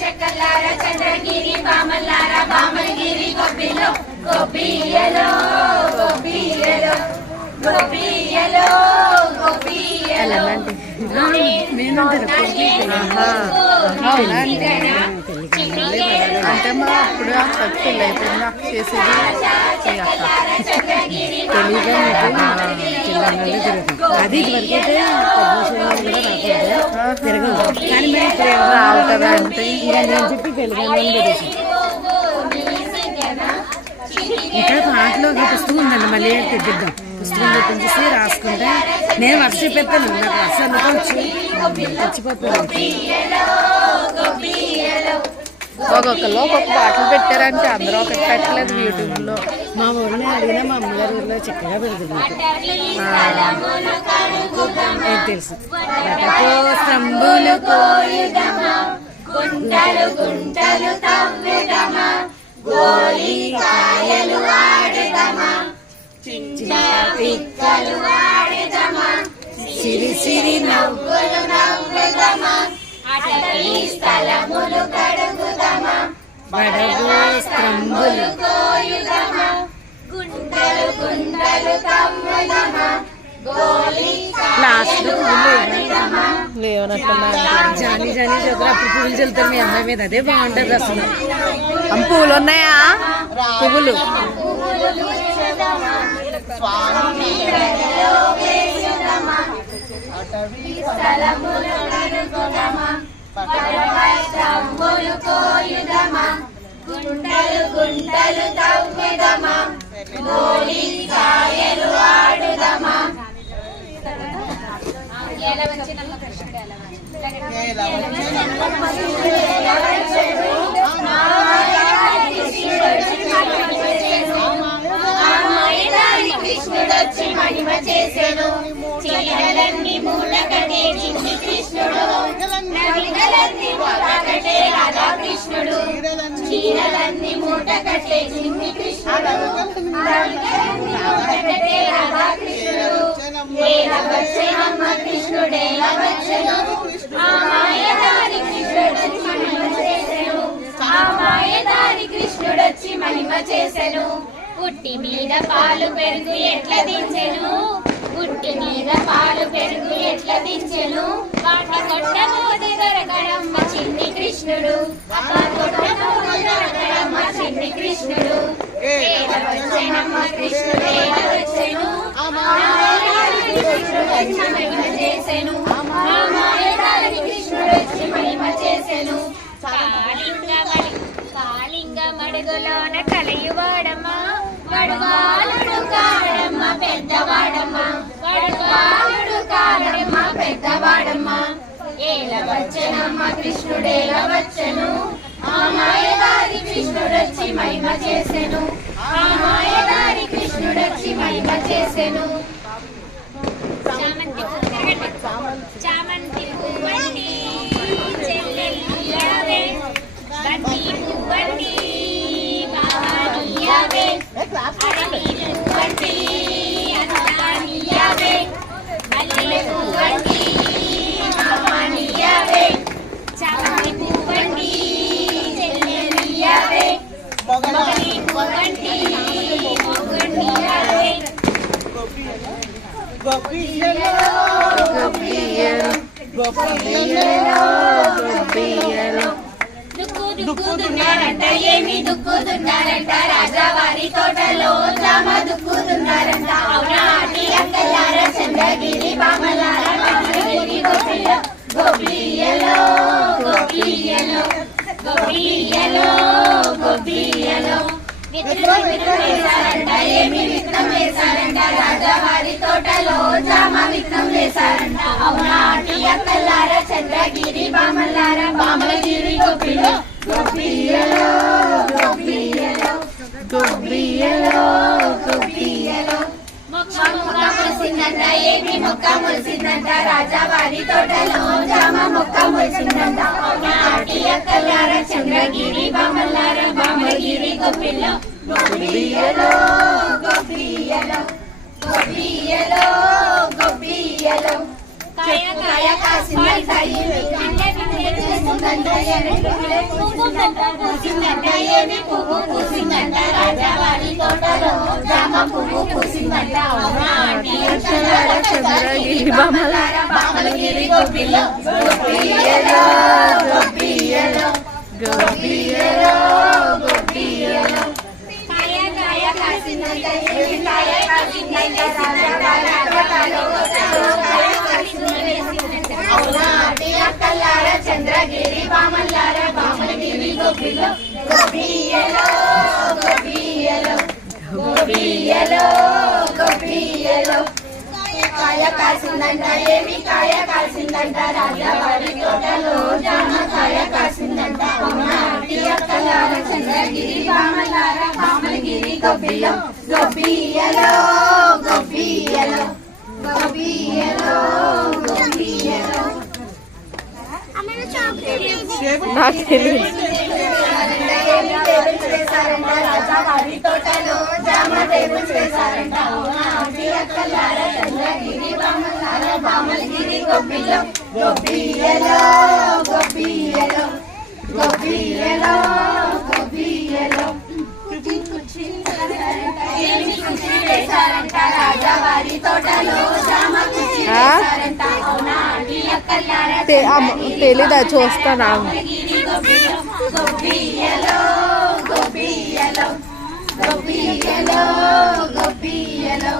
చెక్కలార చంద్రగిరి బామల్లార బామగిరి గోపిలో గోపియలో గోపియలో అంటే మా అప్పుడు అక్క పెళ్ళి అయిపోయింది అక్క చేసేది అక్క. అది ఇదివరకైతే తిరగదు కానీ మరి ఇప్పుడు ఎవరు రావు కదా అంటే. చెప్పి తెలుగు ఇక్కడ పాటలో ఒక పుస్తకం ఉందండి మళ్ళీ తెప్పిద్దాం పుస్తకం తెప్పించేసి రాసుకుంటే నేను వర్ష చెప్పేస్తాను నాకు వర్ష అనుకోవచ్చు చచ్చిపోతాను ఒక్కొక్కరు ఒక్కొక్క పాటలు పెట్టారంటే అందరూ ఒకటి పెట్టలేదు యూట్యూబ్లో. మా ఊరిని అడిగినా మా అమ్మగారి ఊరిలో చక్కగా పెడుతుంది. తెలుసు? స్తంభులు కోయుదమా గుంటలు గుంటలు తవ్వుదమా గోలి కాయలు ఆడుదమా చిన్న పిక్కలు ఆడుదమా సిరి సిరి నవ్వు నవ్వులు నవ్వుదమా అటవీ స్థలములు కడుగుదమా బడగో స్తంభులు కోయుదమా గుంటలు గుంటలు తవ్వుదమా గోలి లాస్ట్లో పువ్వులు లేవనట్టున్నా జానీ జానీ చదువు అప్పుడు పువ్వులు చల్లుతారు మీ అమ్మాయి మీద అదే బాగుంటది అసలు అమ్మ పువ్వులు ఉన్నాయా పువ్వులు స్థలములు కడుగుదమా స్తంభులు కోయుదమా గుంటలు గుంటలు కృష్ణుడు. చీరలన్నీ మూటకట్టే చిన్ని కృష్ణుడు. కృష్ణుడు ఆ మాయదారి కృష్ణుడొచ్చి మహిమ చేసెను. ఆ మాయదారి కృష్ణుడొచ్చి మహిమ చేసెను. పుట్టి మీద పాలు పెరుగు ఎట్ల దించెను? పుట్టి మీద పాలు పెరుగు ఎట్లా దించెను? వాటి కొట్టబోది దొరకడమ్మ చిన్ని కృష్ణుడు. అమ్మ కొట్టబోది దొరకడమ్మ చిన్ని కృష్ణుడు. ఏల కృష్ణుడు వచ్చెను ఆ మాయదారి మహిమ చేసెను. మహిమ చేసెను. కాళింగ మడుగులోన కలయువాడమ్మ. వడువాలుడు కాడమ్మ పెద్దవాడమ్మ. వడువాలుడు కాడమ్మ పెద్దవాడమ్మ. ఏల వచ్చనమ్మ కృష్ణుడేల వచ్చను దుక్కు దుక్కుతున్నారంట ఏమి దుక్కుతున్నారంట రాజావారి తోటలో జామ దుక్కుతున్నారంట అక్కలార చంద్రగిరి బామలార విత్తనం విత్తనం వేశారంట ఏమి విత్తనం వేశారంట రాజావారి తోటలో జామ విత్తనం వేశారంట చంద్రగిరి బామల్లారా బామలగిరి మొక్క మొక్క ఏమి మొక్క మురిసిందంట రాజావారి తోటలో జామ మొక్క మురిసిందంట చంద్రగిరి గిరి గొప్పిల గొప్పియలో గొప్పియలో గొప్పియలో గొప్పియలో కాయ కాయ కాసిందంట ఏమి పువ్వు పూసిందంట రాజావారి తోటలో జామ పువ్వు పూసిందంట అవునా చంద్రగిరి బామలగిరి గొప్పిలో గొప్పియలో గొప్పియలో గొప్పియలో కాయ కాయ కాసిందంట ఏమి కాయ కాసిందంట రాజావారి తోటలో కాయ కాసిందంట అవునా ఆంటీ అక్కలార చంద్రగిరి బామల్లార బామలగిరి కాయ కాసిందంట ఏమి కాయ కాసిందంట రాజావారి తోటలో జామ కాయ కాసిందంట అవునా ఆంటీ అక్కలార చంద్రగిరి బామలార బామలగిరి గొప్పిలో గొప్పియలో గొప్పియలో గొప్పియలో గొప్పియలో నాకు తెలియదు తోటలో జామ టేబుల్స్ వేశారంట అవునా చంద్రగిరి బామలార బామలగిరి గొప్పిలో గొప్పియలో గొప్పియలో తెలీదా? చూస్తానా? గిరి గోపియలో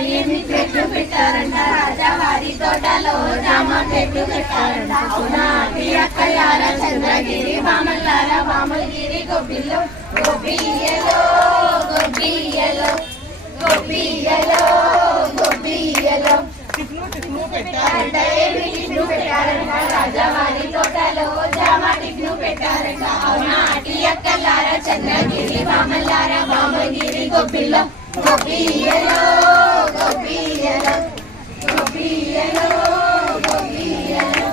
ఏమి చెట్లు పెట్టారంట? తోటలో అవునా? ఆంటీ అక్కలార చంద్రగిరి వామల్లార వామలగిరి గోపిలో గోపియలో గోపియలో గోపియలో గోపియలో. పెట్టారంట. ఏమి టిఫ్ను పెట్టారంట? రాజావారి తోటలో జామ టిఫ్ను పెట్టారంట. అవునా? అటి అక్కలార Chandragiri వామల్లార Gopíelo, gopíelo, gopíelo, gopíelo.